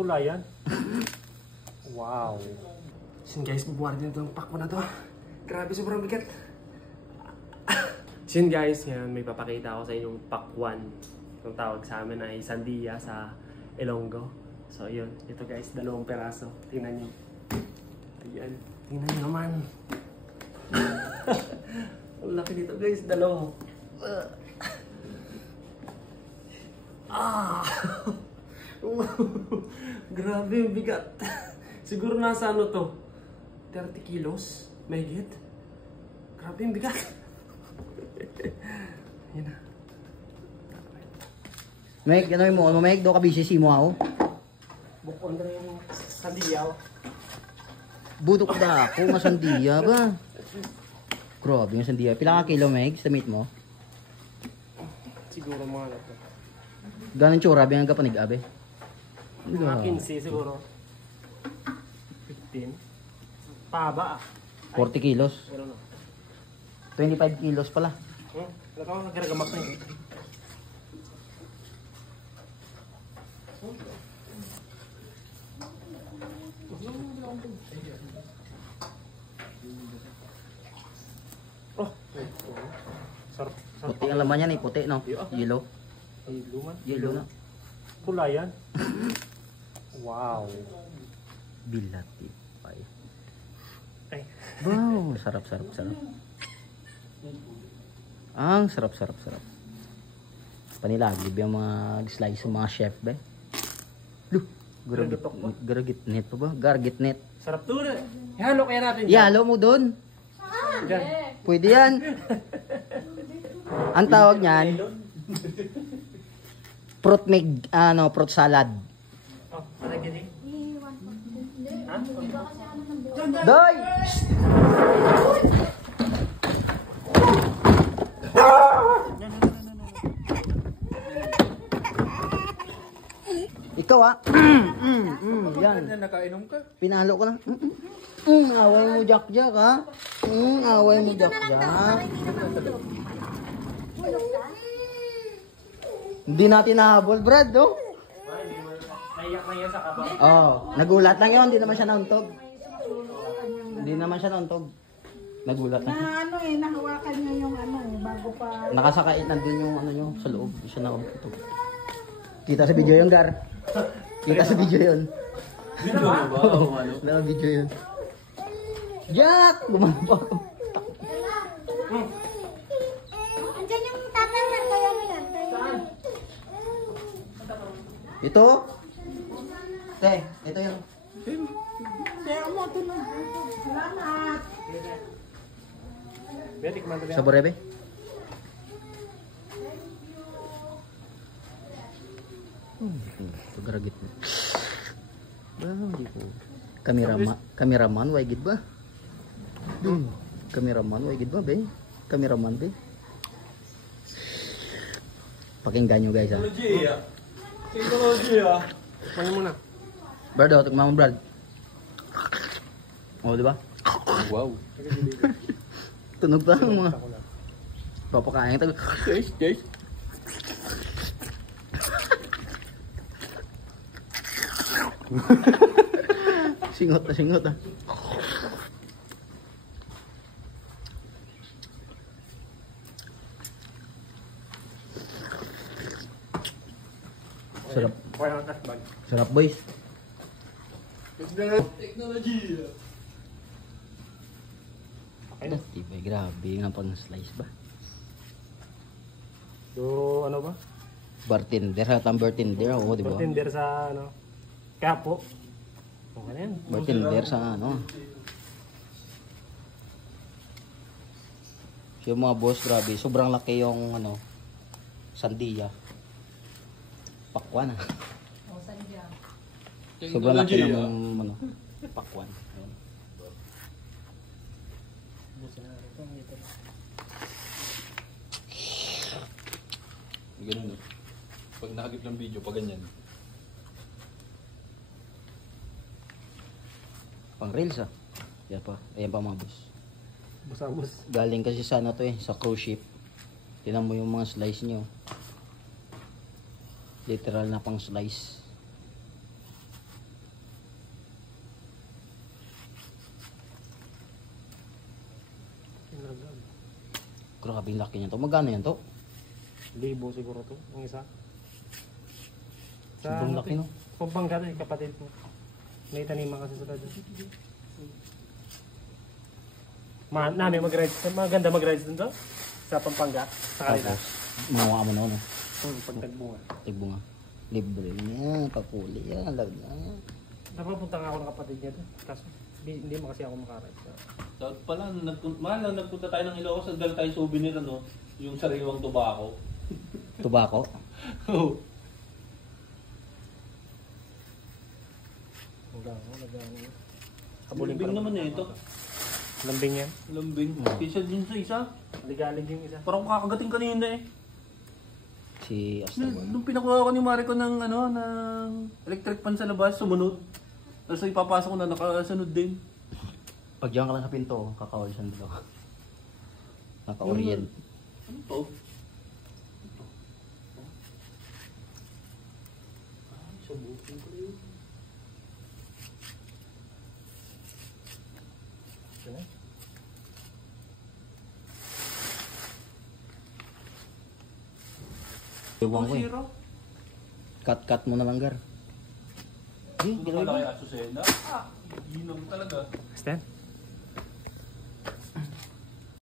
Pula yan. Wow. So guys, bubuhat din itong pakwan na to. Grabe, sobrang bigat. So guys, ngayon may papakita ako sa inyong pakwan. Itong tawag sa amin ay sandia sa Ilonggo. So yun, ito guys, 2 peraso. Tingnan nyo. Ayan, tingnan nyo naman. Ang laki dito guys, 2. Grabe, bigat. Siguro nasa ano to? 30 kilos? May higit? Grabe yung bigat. Yan na. Meg, ano mo? Ano Meg? Do ka BCC mo ako? Bukon na yung sandiyaw. Budok ba ako? Masandiya ba? Grabe yung sandiya. Pila ka kilo Meg? Sa meat mo? Siguro mga ano to. Ganun tsura, bilang ka panig-abe? Mga 15 siguro. 15. Paba ah. 40 kilos. Pero no. 25 kilos pala. Wala ka nagkaragamak na yun. Oh, sarap. Puti ang laman yan eh, puti no? Yellow. Luman. Yellow na. Pula yan. Wow. Bilati. Ay. Wow, sarap. Ang sarap. Panilagib yung mga slice ng mga chef ba? Look, garagit net pa ba? Gargit net. Sarap to na. Ihalo kaya natin. Ihalo mo doon. Diyan. Pwede yan. Ang tawag niyan, fruit mig, fruit salad. Oh, para gini. Doy! Ikaw yan. Nakainom ka? Pinalo ko na. Away mo Jack ha. Away mo Jack. Hindi natin nahabol, Brad, no? Naiyak na yan sa kaba. Oh, nagulat lang yun. Hindi naman siya nauntog. Nagulat lang. Nahawakan niya yung bago pa. Nakasakait nandun yung nyo, sa loob. Hindi siya nauntog. Kita sa video yun, Gar. Kita sa video yun. Video mo ba? Naka-video yun. Jack! Gumapa ako. Andiyan yung tatay na kaya nila. Ito? Te, ito yung... Kaya mo ito na. Salamat. Betik man Sa borebe? Pagaragit mo. Hindi po. Kameraman, why gid ba? Kameraman, why gid ba, be? Kameraman, be? Pakinggan nyo, guys, ha? Technology ah. Paano muna? Brad, tikman mo, Brad. Oh, di ba? Wow. Tunog pa ang mga... Papakain tayo. Guys. Singot na. Sarap. Sarap, boys. Technology. Diba, grabe nga pang slice ba? So, ano ba? Bartender, hatang bartender, oo, diba? Bartender sa, Kapo. Okay na yan. Bartender sa, yung mga boss, grabe, sobrang laki yung, sandia. Pakwan, sobrang laki ng, pakwan. Ayun. Ganun eh. Pag nakagip ng video, pa ganyan. Pang reels Yan pa. Ayan pa mga boss. Busabos. Galing kasi sa sa cruise ship. Tingnan mo yung mga slice nyo. Literal na pang slice. Grabe yung laki niya to. Magkano yan to? Libo siguro to, ang isa. Sobrang laki no? Pampanga to, kapatid mo. May taniman kasi sila doon. Nami mag-rides, maganda mag-rides doon to? Sa Pampanga, sa kanila. Mawa mo na no? Pagtagbunga. Tigbunga. Libre niya, papuli yan, lag na yan. Napapunta nga ako ng kapatid niya doon. Kaso, hindi mo kasi ako makaride. Dapat pala, nagpunta tayo ng Ilocos at dala tayo souvenir, ano? Yung sariwang tobacco. Tobacco? Oo. Lambing naman eh ito. Lambing yan? Lambing. Isa din sa isa. Ligalig yung isa. Parang kakagating kanina eh. Si Astawan. Nung pinakuha ko ni Mariko ng electric fan sa labas, sumunod. Tapos ipapasok ko na nakasunod din. Pag diyan ka lang sa pinto, kakawalisan dito. Naka-orient. Ano to? Ay, sabutin ko yun. Iwan ko eh. Zero. Cut mo na lang, Gar. Hindi ko pala kay Asusena. Ginong talaga. Stan?